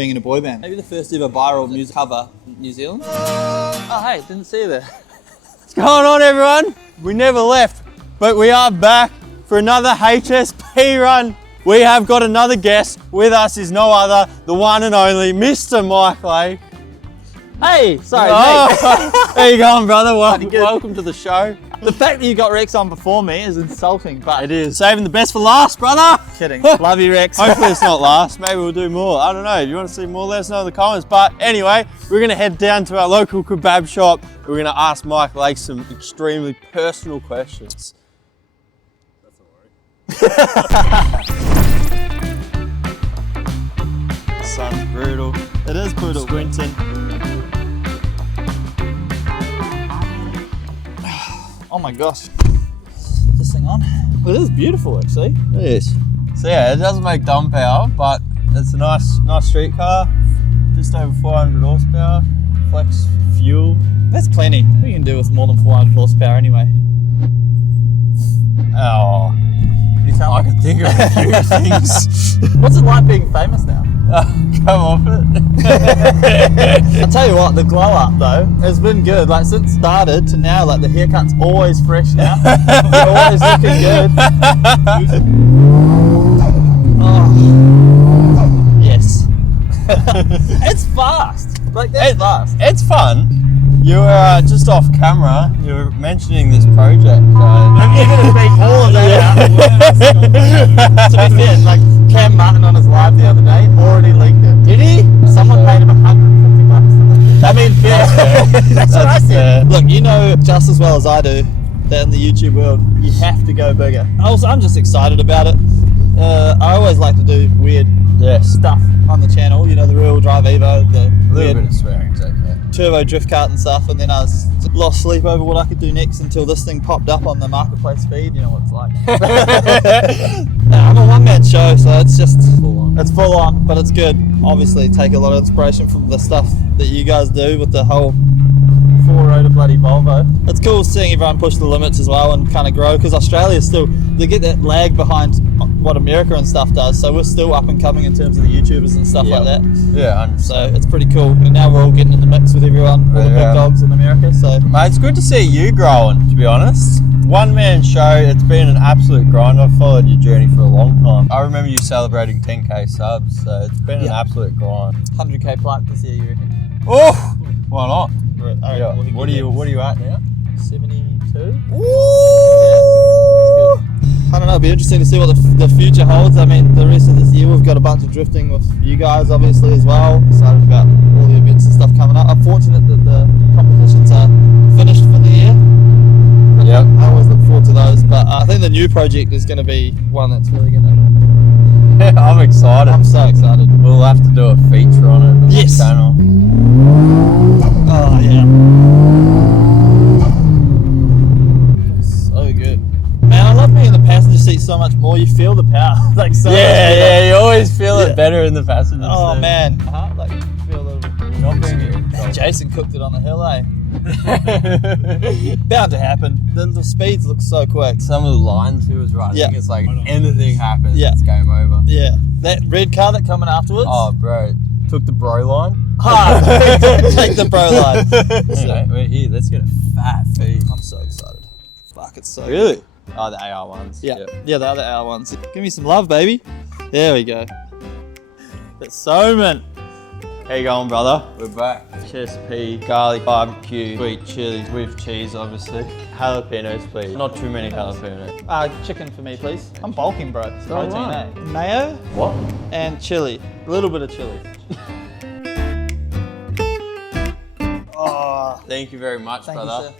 being in a boy band. Maybe the first ever viral music cover in New Zealand. Oh, hey, didn't see you there. What's going on, everyone? We never left, but we are back for another HSP run. We have got another guest. With us is no other, the one and only Mr. Mike Lake. Hey, sorry, Oh, how you going, brother? Welcome to the show. The fact that you got Rex on before me is insulting, but It is. Saving the best for last, brother. kidding. Love you, Rex. Hopefully it's not last. Maybe we'll do more. I don't know. If you want to see more, let us know in the comments. But anyway, we're going to head down to our local kebab shop. We're going to ask Mike Lake some extremely personal questions. The sun's brutal. It is brutal. Squinting. Oh my gosh. This thing on? It is beautiful, actually. It is. So yeah, it doesn't make dumb power, but it's a nice street car. Just over 400 horsepower. Flex fuel. That's plenty. We can do with more than 400 horsepower anyway. Oh, You sound I could think of a few things. What's it like being famous now? Come off it. I'll tell you what, the glow up though has been good. Like since started to now, like the haircut's always fresh now. You're always looking good. Oh. Yes. It's fast. Like that's fast. It's fun. You were just off camera. You were mentioning this project. You're gonna beat all of that out. To be fair, like Cam Martin on his live the other day already leaked it. Did he? Someone paid him $150. I mean, fair. That's what I said. Look, you know just as well as I do that in the YouTube world, you have to go bigger. Also, I'm just excited about it. I always like to do weird stuff on the channel. You know, the real drive Evo, the A little weird bit of swearing's okay. turbo drift kart and stuff, and then I was lost sleep over what I could do next until this thing popped up on the marketplace feed. You know what it's like. I'm a one-man show, so it's just it's full on, but it's good. Obviously, take a lot of inspiration from the stuff that you guys do with the whole four-rotor bloody Volvo. It's cool seeing everyone push the limits as well and kind of grow, because Australia still, they get that lag behind what America and stuff does, so we're still up and coming in terms of the YouTubers and stuff like that. Yeah, 100%. So it's pretty cool, and now we're all getting in the mix with everyone, all the big dogs in America. So Mate, it's good to see you growing, to be honest. One man show, it's been an absolute grind. I've followed your journey for a long time. I remember you celebrating 10k subs, so it's been an absolute grind. 100k plaque this year, you reckon? Oh, why not? Yeah. What are you at now? 72. Ooh. I don't know, it'll be interesting to see what the future holds. I mean, the rest of this year we've got a bunch of drifting with you guys obviously as well. Excited about all the events and stuff coming up. I'm fortunate that the competitions are finished for the year. Yep. I always look forward to those, but I think the new project is going to be one that's really going to... I'm excited. I'm so excited. We'll have to do a feature on it on the channel. Oh yeah. So good. Man, I love being in the passenger seat so much more. You feel the power. Like so Yeah, you always feel it better in the passenger seat. Oh man. Like you feel a little bit. Not being Jason cooked it on the hill, eh? Bound to happen. The speeds look so quick. Some of the lines he was writing, it's like anything happens, it's game over. Yeah. That red car that coming afterwards. Oh, bro. Took the bro line. Take the bro line. Anyway, we're here. Let's get a fat feed. I'm so excited. Fuck, it's so Really? good. Oh, the AR ones. Yeah, the other hour ones. Give me some love, baby. There we go. That's so mint. How you going, brother? We're back. HSP, garlic, barbecue, sweet chili with cheese, obviously. Jalapenos, please. Not too many jalapenos. Chicken for me, please. I'm bulking, bro. It's All protein, right. eh? Mayo What? and chili. A little bit of chili. Oh, Thank you very much, thank you, brother.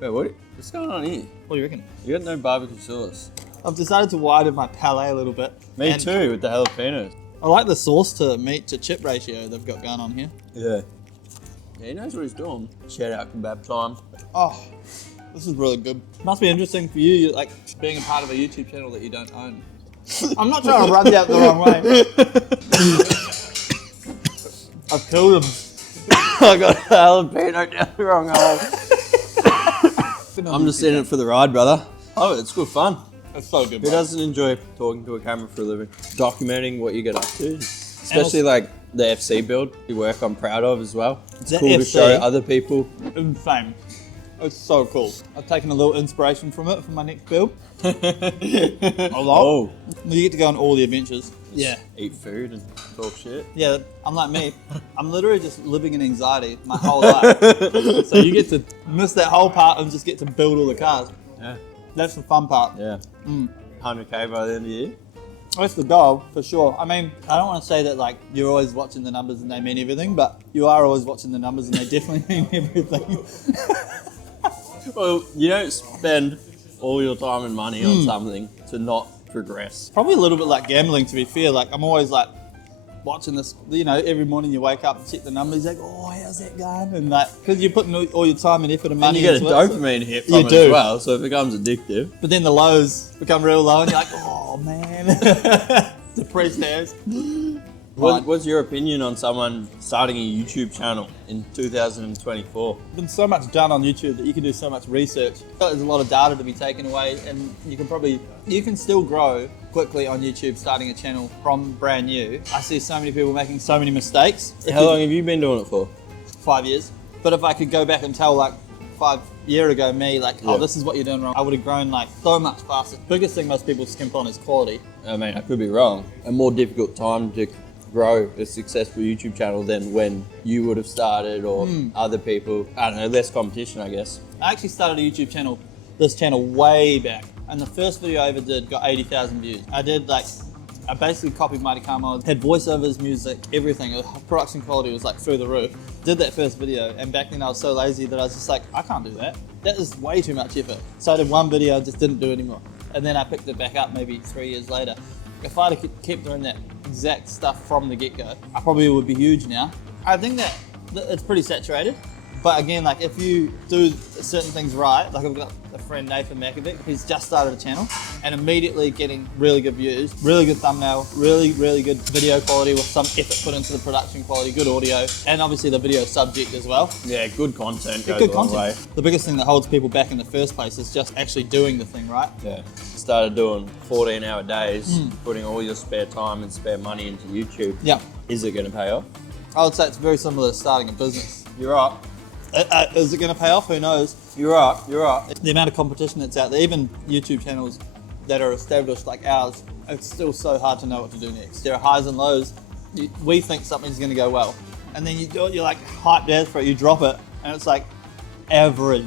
sir. Wait, what's going on here? What do you reckon? You got no barbecue sauce. I've decided to widen my palate a little bit. Me And too, with the jalapenos. I like the sauce to meat to chip ratio they've got going on here. Yeah. Yeah, he knows what he's doing. Shout out kebab time. Oh, this is really good. Must be interesting for you, like being a part of a YouTube channel that you don't own. I'm not trying to run you out the wrong way. I've killed him. I got a jalapeno down the wrong hole. I'm just in it for the ride, brother. Oh, it's good fun. It's so good. Who doesn't enjoy talking to a camera for a living? Documenting what you get up to. Especially like the FC build, the work I'm proud of as well. It's That cool to FC show other people. Insane. It's so cool. I've taken a little inspiration from it for my next build. A lot. Oh, You get to go on all the adventures. Yeah. eat food and talk shit. Yeah, I'm like me. I'm literally just living in anxiety my whole life. So you get to miss that whole part and just get to build all the cars. Yeah. That's the fun part. Yeah. 100k by the end of the year. That's the goal, for sure. I mean, I don't want to say that like you're always watching the numbers and they mean everything, but you are always watching the numbers and they definitely mean everything. Well, you don't spend all your time and money on something to not progress. Probably a little bit like gambling, to be fair. Like, I'm always like watching this, you know, every morning you wake up and check the numbers, like, oh, how's that going? And like, because you're putting all your time and effort and And money you get a into it, dopamine hit You from it do. as well, so it becomes addictive. but then the lows become real low and you're like, oh man, depressed ass. What's your opinion on someone starting a YouTube channel in 2024? There's been so much done on YouTube that you can do so much research. There's a lot of data to be taken away, and you can still grow quickly on YouTube starting a channel from brand new. I see so many people making so many mistakes. How long have you been doing it for? 5 years. But if I could go back and tell like 5 years ago me, like, oh, Yeah. this is what you're doing wrong, I would have grown like so much faster. Biggest thing most people skimp on is quality. I mean, I could be wrong. A more difficult time to grow a successful YouTube channel than when you would have started or other people. I don't know, less competition, I guess. I actually started a YouTube channel, this channel way back. And the first video I ever did got 80,000 views. I basically copied Mighty Carmel, had voiceovers, music, everything. Production quality was like through the roof. Did that first video, and back then I was so lazy that I was just like, I can't do that. That is way too much effort. So I did one video, I just didn't do anymore. And then I picked it back up maybe 3 years later. If I'd have kept doing that exact stuff from the get-go, I probably would be huge now. I think that it's pretty saturated. But again, like if you do certain things right, like I've got a friend, Nathan Makovic, he's just started a channel and immediately getting really good views, really good thumbnail, really, really good video quality with some effort put into the production quality, good audio, and obviously the video subject as well. Yeah, good content goes Good a long content. way. The biggest thing that holds people back in the first place is just actually doing the thing right. Yeah. Started doing 14-hour days, putting all your spare time and spare money into YouTube. Yeah. Is it going to pay off? I would say it's very similar to starting a business. You're right. Is it going to pay off? Who knows? You're right. You're right. The amount of competition that's out there, even YouTube channels that are established like ours, it's still so hard to know what to do next. There are highs and lows. We think something's going to go well, and then you do it, you're like hyped out for it, you drop it, and it's like average.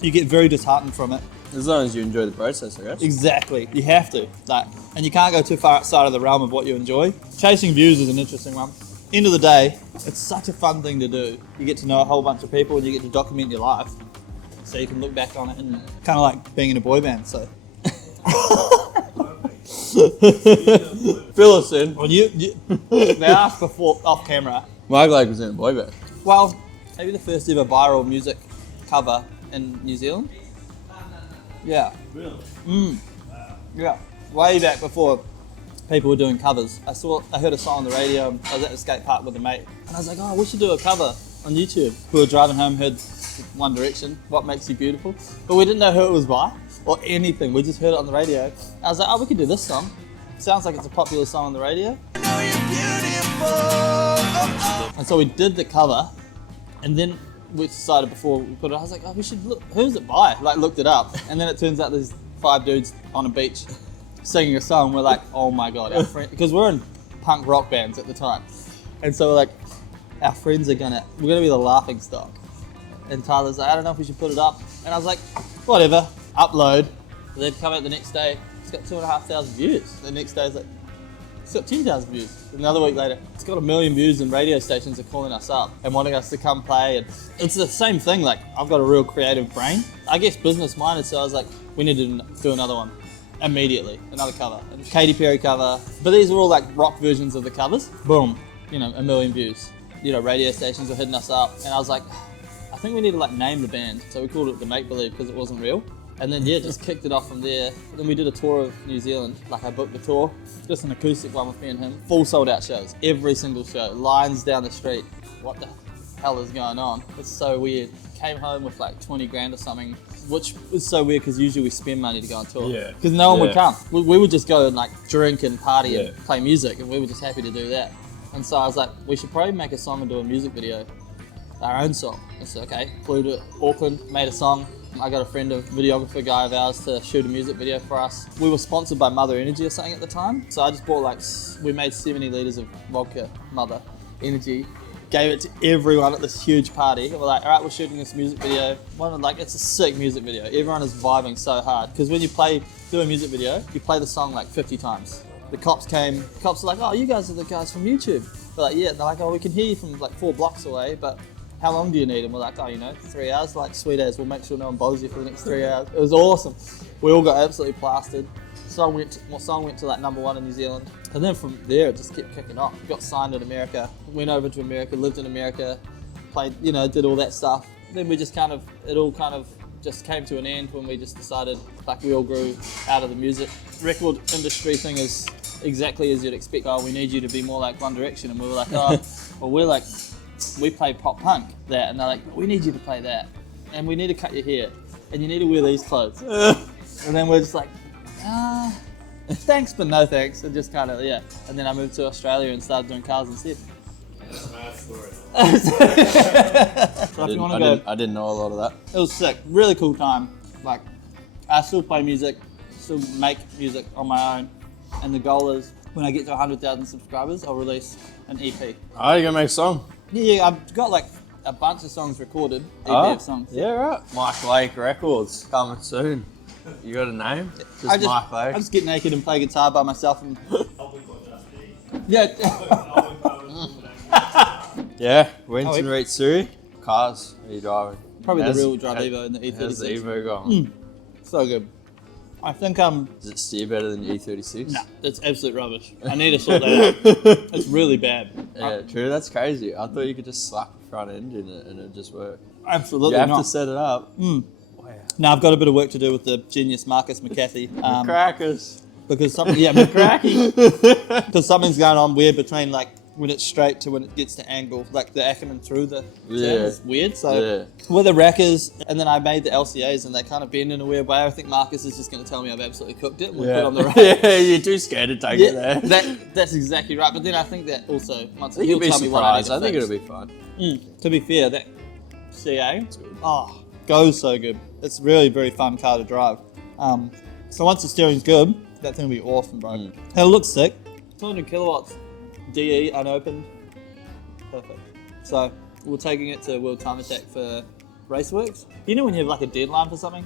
You get very disheartened from it. As long as you enjoy the process, I guess. Exactly. You have to. And you can't go too far outside of the realm of what you enjoy. Chasing views is an interesting one. End of the day, it's such a fun thing to do. You get to know a whole bunch of people and you get to document your life. So you can look back on it and kind of like being in a boy band, so. Fill us in. Well, they asked before, off camera, Mike Lake was in a boy band. well, maybe the first ever viral music cover in New Zealand. Yeah. Really? Yeah. Way back before people were doing covers. I heard a song on the radio. I was at the skate park with a mate, and I was like, oh, we should do a cover on YouTube. We were driving home, heard One Direction, What Makes You Beautiful, but we didn't know who it was by or anything. We just heard it on the radio. I was like, oh, we could do this song. Sounds like it's a popular song on the radio. And so we did the cover, and then we decided before we put it, I was like, oh, we should look, who's it by? Like, looked it up, and then it turns out there's 5 dudes on a beach singing a song. We're like, oh my God, our friend, because we're in punk rock bands at the time. And so we're like, our friends we're gonna be the laughing stock. And Tyler's like, I don't know if we should put it up. And I was like, whatever, upload. They'd come out the next day, it's got 2,500 views. The next day it's like, it's got 10,000 views. Another week later, it's got 1 million views and radio stations are calling us up and wanting us to come play. And it's the same thing, like I've got a real creative brain. I guess business minded, so I was like, we need to do another one immediately, another cover. And Katy Perry cover, but these are all like rock versions of the covers. Boom, 1 million views. Radio stations were hitting us up, and I was like, I think we need to like name the band. So we called it the Make Believe because it wasn't real. And then just kicked it off from there. Then we did a tour of New Zealand. Like I booked a tour, just an acoustic one with me and him. Full sold out shows, every single show. Lines down the street. What the hell is going on? It's so weird. Came home with like 20 grand or something, which was so weird because usually we spend money to go on tour. Yeah. Because no one would come. We would just go and like drink and party and Yeah. play music, and we were just happy to do that. And so I was like, we should probably make a song and do a music video, our own song. I said, okay, flew to Auckland, made a song. I got a friend, a videographer guy of ours, to shoot a music video for us. We were sponsored by Mother Energy or something at the time. So I just bought like, we made 70 litres of vodka, Mother Energy, gave it to everyone at this huge party. And we're like, all right, we're shooting this music video. It's a sick music video. Everyone is vibing so hard. Because when you do a music video, you play the song like 50 times. The cops came, the cops were like, oh, you guys are the guys from YouTube. We're like, yeah. And they're like, oh, we can hear you from like 4 blocks away, but how long do you need? And we're like, oh, 3 hours. Like, sweet as, we'll make sure no one bothers you for the next 3 hours. It was awesome. We all got absolutely plastered. Song went to like #1 in New Zealand. And then from there, it just kept kicking off. Got signed in America, went over to America, lived in America, played, did all that stuff. Then we just it all just came to an end when we just decided, like, we all grew out of the music. Record industry thing is exactly as you'd expect. Oh, we need you to be more like One Direction. And we were like, oh, well, we play pop punk, that. And they're like, we need you to play that. And we need to cut your hair. And you need to wear these clothes. And then we're just like, thanks, but no thanks. And just yeah. And then I moved to Australia and started doing cars instead. That's a mad story. So if you want to go, I didn't know a lot of that. it was sick. Really cool time. Like, I still play music, still make music on my own. And the goal is, when I get to 100,000 subscribers, I'll release an EP. Oh, you're gonna make a song? Yeah, I've got like a bunch of songs recorded, EP of songs. Yeah, right. Mike Lake Records, coming soon. You got a name? Just Mike Lake. I just get naked and play guitar by myself and Probably got just me. yeah. Yeah, Winston Reet Suri. Cars, are you driving? Probably the real drive Evo in the E36. How's the Evo going? So good. I think Does it steer better than the E36? nah, it's absolute rubbish. I need to sort that out. It's really bad. Yeah, true, that's crazy. I thought you could just slap the front end in it and it'd just work. Absolutely You have not. to set it up. Mm. Wow. Now I've got a bit of work to do with the genius Marcus McCarthy. Crackers. Because because something's going on weird between like when it's straight to when it gets to angle, like the Ackerman through the Yeah. is weird. So with the rackers, and then I made the LCAs and they kind of bend in a weird way. I think Marcus is just going to tell me I've absolutely cooked it and we put on the rack. Yeah, you're too scared to take it there. That's exactly right. But then I think that also, once I think you'll be tell me what I need surprised. to I think fix. it'll be fun. To be fair, that CA, goes so good. It's really very fun car to drive. So once the steering's good, that thing will be awesome, bro. And it looks sick. 200 kilowatts, DE, unopened. Perfect. So we're taking it to World Time Attack for Raceworks. You know when you have like a deadline for something,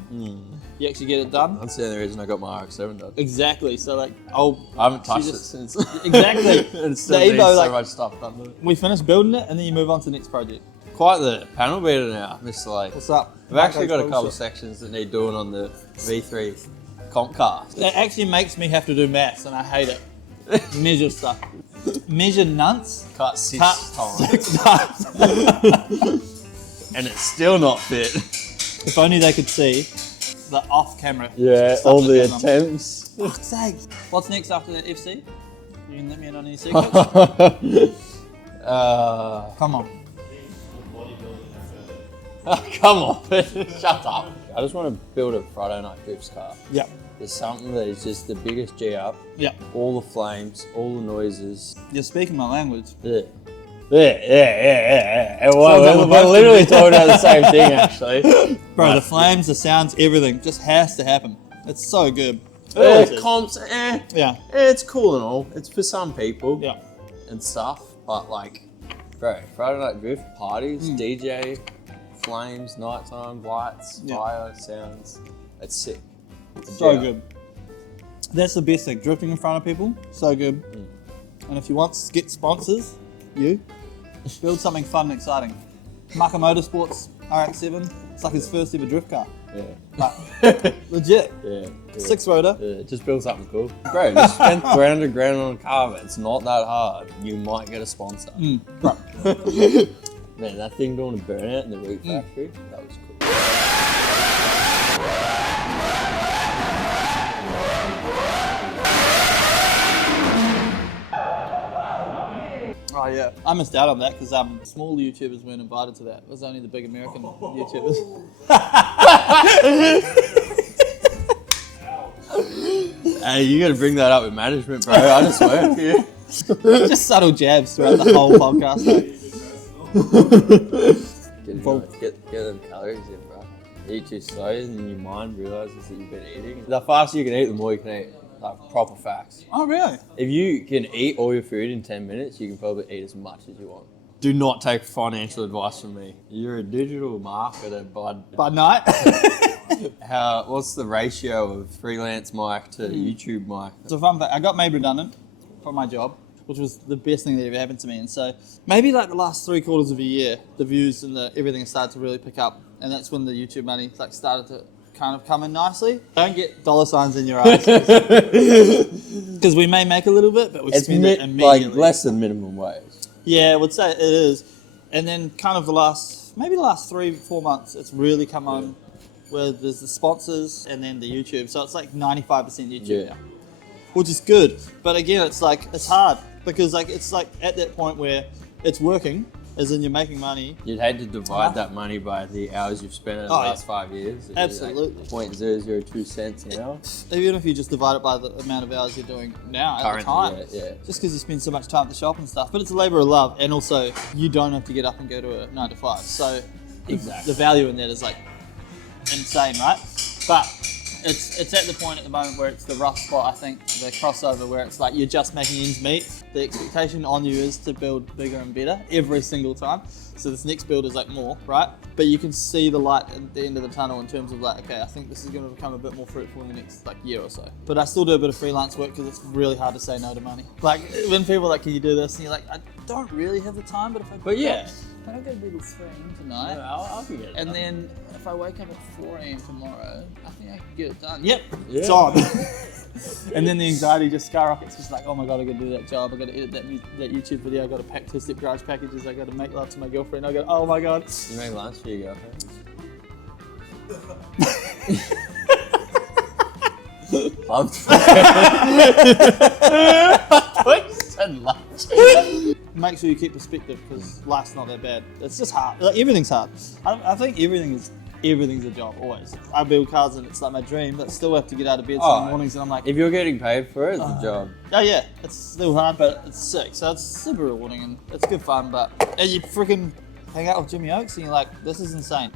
you actually get it done? That's the only reason I got my RX-7 done. Exactly. So like, I haven't touched it since. Exactly. It still The needs Evo, so like- much stuff done to it. we finish building it and then you move on to the next project. Quite the panel beater now, Mr. Lake. What's up? I've actually got a couple of sections that need doing on the V3 comp car. That actually makes me have to do maths and I hate it. Measure stuff. Measure nunts. Cut 6 Cut times. 6 times. And it's still not fit. If only they could see the off-camera. Yeah, stuff all that the goes on. attempts. Fuck's sake. What's next after that FC? You can let me in on any secrets? Come on. Come on, shut up. I just want to build a Friday Night Drifts car. Yep. There's something that is just the biggest G up. Yep. All the flames, all the noises. You're speaking my language. Yeah. Well, Sounds like we're we're both literally talking about the same thing, actually. Bro, the flames, the sounds, everything just has to happen. It's so good. Comps, Yeah. it's cool and all. It's for some people Yeah. and stuff, but like, bro, Friday Night Drift, parties, DJ, flames, nighttime, lights, Yeah. fire, sounds. It's sick. It's a So G-up. good. That's the best thing. Drifting in front of people, so good. And if you want to get sponsors, build something fun and exciting. Maka Motorsports RX-7, it's like his first ever drift car. Yeah. But legit. Yeah. 6-rotor. Yeah, just build something cool. Bro, just spend $300,000 on a car, but it's not that hard. You might get a sponsor. Right. Man, that thing doing a burnout in the Reet factory, that was cool. Oh yeah, I missed out on that because small YouTubers weren't invited to that. It was only the big American YouTubers. Hey, you gotta bring that up with management, bro. I just work here. Just subtle jabs throughout the whole podcast. Get them calories in, bro. Eat too slow and your mind realizes that you've been eating. The faster you can eat, the more you can eat. Like proper facts. Oh, really? If you can eat all your food in 10 minutes, you can probably eat as much as you want. Do not take financial advice from me. You're a digital marketer, bud. By night? What's the ratio of freelance mic to YouTube mic? So fun fact, I got made redundant from my job, which was the best thing that ever happened to me. And so maybe like the last 3/4 of a year, the views and everything started to really pick up. And that's when the YouTube money like started to kind of come in nicely. Don't get dollar signs in your eyes. Because we may make a little bit, but we spend it immediately. Like less than minimum wage. Yeah, I would say it is. And then kind of the last 3-4 months, it's really come on where there's the sponsors and then the YouTube. So it's like 95% YouTube now, which is good. But again, it's like, it's hard because like, it's like at that point where it's working, as in you're making money. You'd hate to divide that money by the hours you've spent in the last 5 years. It'd Absolutely. Like 0.002 cents an hour. Even if you just divide it by the amount of hours you're doing now at the time. Just because you spend so much time at the shop and stuff. But it's a labour of love, and also you don't have to get up and go to a 9 to 5. So the value in that is like insane, right? But it's at the point at the moment where it's the rough spot, I think, the crossover where it's like you're just making ends meet. The expectation on you is to build bigger and better every single time. So this next build is like more, right? But you can see the light at the end of the tunnel in terms of like, okay, I think this is going to become a bit more fruitful in the next like year or so. But I still do a bit of freelance work because it's really hard to say no to money. Like when people are like, can you do this? And you're like, I don't really have the time, but if I if I don't go to bed at 3 a.m. tonight, I'll get it. and then if I wake up at 4 a.m. tomorrow, I think I can get it done. Yep, it's on. And then the anxiety just skyrockets. It's like, oh my god, I got to do that job. I got to edit that YouTube video. I got to pack 2-step garage packages. I got to make love to my girlfriend. I got, oh my god. You make lunch for your girlfriend? Make sure you keep perspective because life's not that bad. It's just hard. Like, everything's hard. I think everything's a job always. I build cars and it's like my dream, but still have to get out of bed some mornings and I'm like, if you're getting paid for it, it's a job. Oh yeah, it's still hard, but it's sick. So it's super rewarding and it's good fun. But as you freaking hang out with Jimmy Oakes and you're like, this is insane.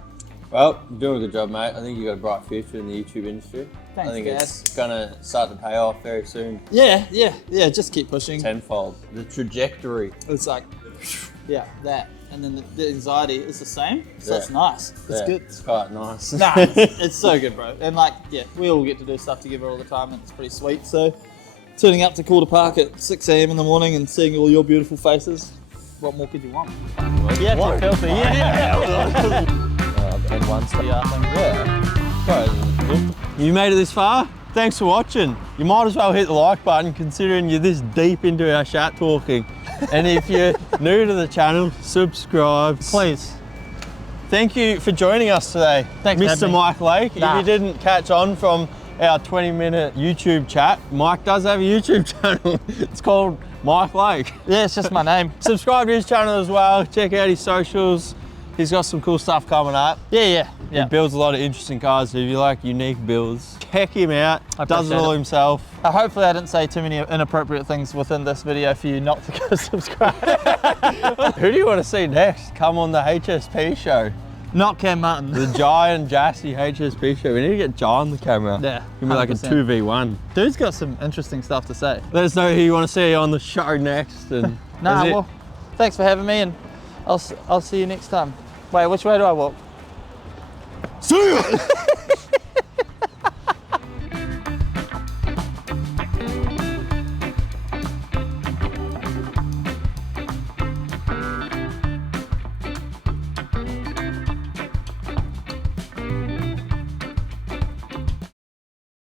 Well, you're doing a good job, mate. I think you've got a bright future in the YouTube industry. Thanks, I think guys. it's gonna start to pay off very soon. Yeah. Just keep pushing. Tenfold. The trajectory. It's like, that. And then the anxiety is the same, so it's nice. It's good. It's quite nice. Nah, it's so good, bro. And like, we all get to do stuff together all the time, and it's pretty sweet. So, turning up to Calder Park at 6 a.m. in the morning and seeing all your beautiful faces, what more could you want? Yeah, it's healthy. And one thing, You made it this far? Thanks for watching. You might as well hit the like button considering you're this deep into our chat talking. And if you're new to the channel, subscribe. Please. Thank you for joining us today, Thanks, Mr. Mike Lake. Nah. If you didn't catch on from our 20-minute YouTube chat, Mike does have a YouTube channel. It's called Mike Lake. Yeah, it's just my name. Subscribe to his channel as well. Check out his socials. He's got some cool stuff coming up. Yeah. He builds a lot of interesting cars. So if you like unique builds, check him out. Does it all himself. Hopefully I didn't say too many inappropriate things within this video for you not to go subscribe. Who do you want to see next? Come on the HSP show. Not Cam Martin. The Jai and Jassy HSP show. We need to get Jai on the camera. Yeah, Give me like a 2v1. Dude's got some interesting stuff to say. Let us know who you want to see on the show next. And well, thanks for having me, and I'll see you next time. Wait, which way do I walk? See ya!